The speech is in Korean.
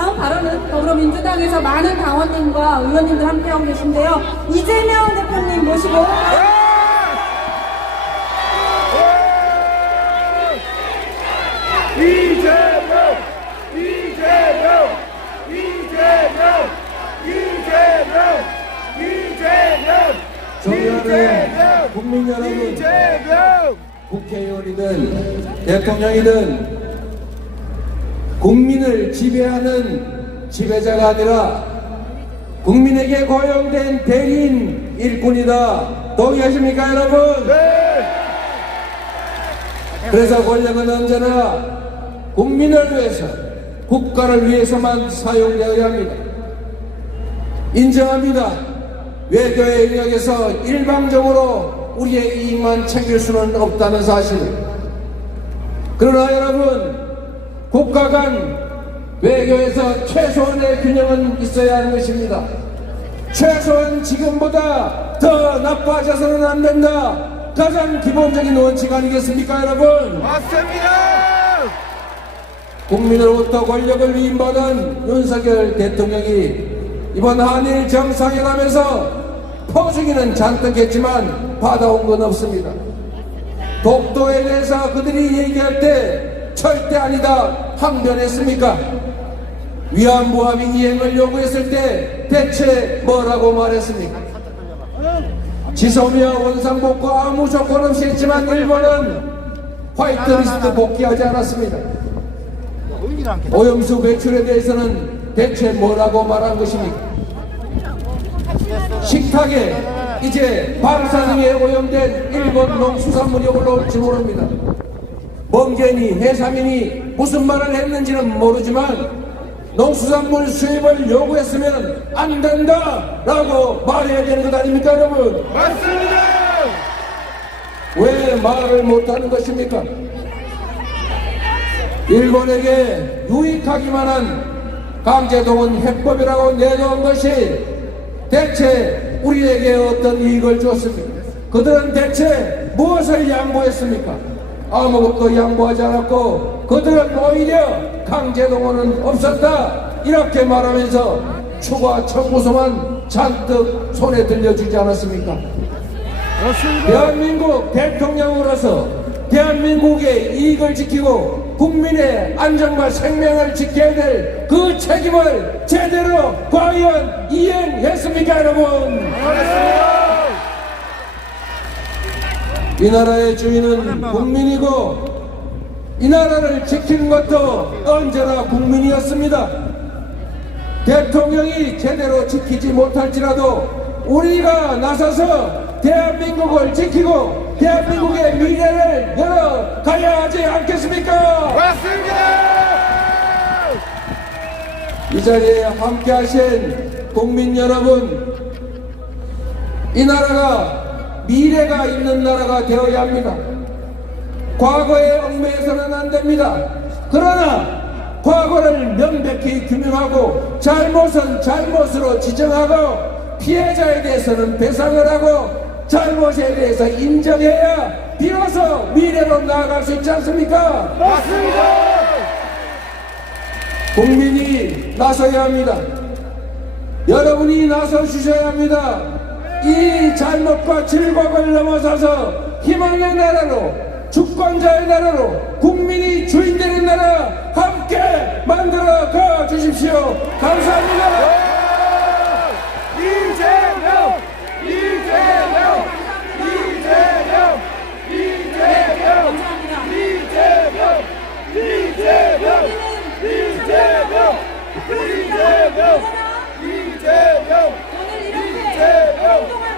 다음 발언은 더불어민주당에서 많은 당원님과 의원님들 함께하고 계신데요. 이재명 대표님 모시고 이재명! 이재명! 이재명! 이재명! 이재명! 존경하는 국민 여러분, 이재명! 국회의원이든 대통령이든 국민을 지배하는 지배자가 아니라 국민에게 고용된 대리인 일꾼이다. 동의하십니까, 여러분? 네! 그래서 권력은 언제나 국민을 위해서, 국가를 위해서만 사용되어야 합니다. 인정합니다. 외교의 영역에서 일방적으로 우리의 이익만 챙길 수는 없다는 사실. 그러나 여러분, 국가 간 외교에서 최소한의 균형은 있어야 하는 것입니다. 최소한 지금보다 더 나빠져서는 안 된다. 가장 기본적인 원칙 아니겠습니까, 여러분? 맞습니다! 국민으로부터 권력을 위임받은 윤석열 대통령이 이번 한일 정상회담에서 퍼주기는 잔뜩 했지만 받아온 건 없습니다. 독도에 대해서 그들이 얘기할 때 절대 아니다 항변했습니까? 위안부 합의 이행을 요구했을 때 대체 뭐라고 말했습니까? 지소미아 원상복구 아무 조건 없이 했지만 일본은 화이트리스트 복귀하지 않았습니다. 오염수 배출에 대해서는 대체 뭐라고 말한 것입니까? 식탁에 이제 방사 등에 오염된 일본 농수산물이 올라올지 모릅니다. 멍게니 해삼이니 무슨 말을 했는지는 모르지만 농수산물 수입을 요구했으면 안 된다 라고 말해야 되는 것 아닙니까 여러분? 맞습니다! 왜 말을 못하는 것입니까? 일본에게 유익하기만 한 강제동원 해법이라고 내놓은 것이 대체 우리에게 어떤 이익을 줬습니까? 그들은 대체 무엇을 양보했습니까? 아무것도 양보하지 않았고 그들은 오히려 강제동원은 없었다 이렇게 말하면서 추가 청구서만 잔뜩 손에 들려주지 않았습니까? 대한민국 대통령으로서 대한민국의 이익을 지키고 국민의 안전과 생명을 지켜야 될 그 책임을 제대로 과연 이행했습니까 여러분? 이 나라의 주인은 국민이고 이 나라를 지키는 것도 언제나 국민이었습니다. 대통령이 제대로 지키지 못할지라도 우리가 나서서 대한민국을 지키고 대한민국의 미래를 열어가야 하지 않겠습니까? 맞습니다! 이 자리에 함께 하신 국민 여러분, 이 나라가 미래가 있는 나라가 되어야 합니다. 과거에 얽매여서는 안 됩니다. 그러나 과거를 명백히 규명하고 잘못은 잘못으로 지정하고 피해자에 대해서는 배상을 하고 잘못에 대해서 인정해야 비로소 미래로 나아갈 수 있지 않습니까? 맞습니다! 국민이 나서야 합니다. 여러분이 나서 주셔야 합니다. 이 잘못과 질곡을 넘어서서 희망의 나라로 주권자의 나라로 국민이 주인 되는 나라 함께 만들어 가 주십시오. 감사합니다. 이재명! 이재명! 이재명! 이재명! 이재명! 이재명! 이재명! 이재명! Woo!